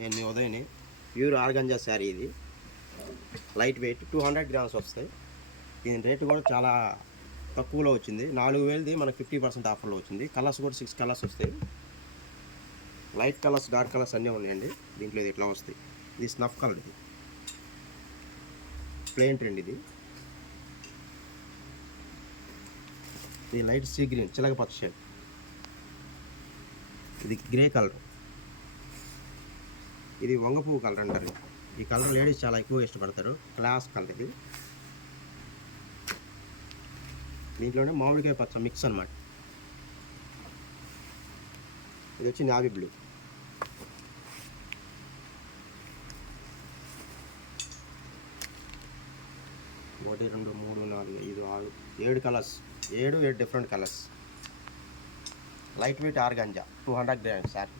నేను మీ Udayani pure organza sari ఇది light weight 200 grams వస్తాయి. దీని రేటు కూడా చాలా తక్కువలో వచ్చింది. 4000ది మనకు 50% ఆఫర్లో వచ్చింది. కలర్స్ కూడా 6 కలర్స్ వస్తాయి. లైట్ కలర్స్, డార్క్ కలర్స్ అన్నీ ఉన్నాయండి. దీంట్లో ఇది ఇట్లా వస్తాయి. ఇది స్నఫ్ కలర్, ఇది ప్లెయిన్ ట్రెండ్, ఇది లైట్ సీ గ్రీన్ చిలక పచ్చ షేడ్, ఇది గ్రే కలర్, ఇది వంగ పువ్వు కలర్ అంటారు. ఈ కలర్ లేడీస్ చాలా ఎక్కువ ఇష్టపడతారు. క్లాస్ కలర్ ఇది. దీంట్లోనే మామిడికాయ పచ్చ మిక్స్ అన్నమాట. ఇది వచ్చి నావీ బ్లూ. ఒకటి, 2, 3, 4, 5, 6, 7 colours, 7 different colours. Light weight organza 200 grams sir.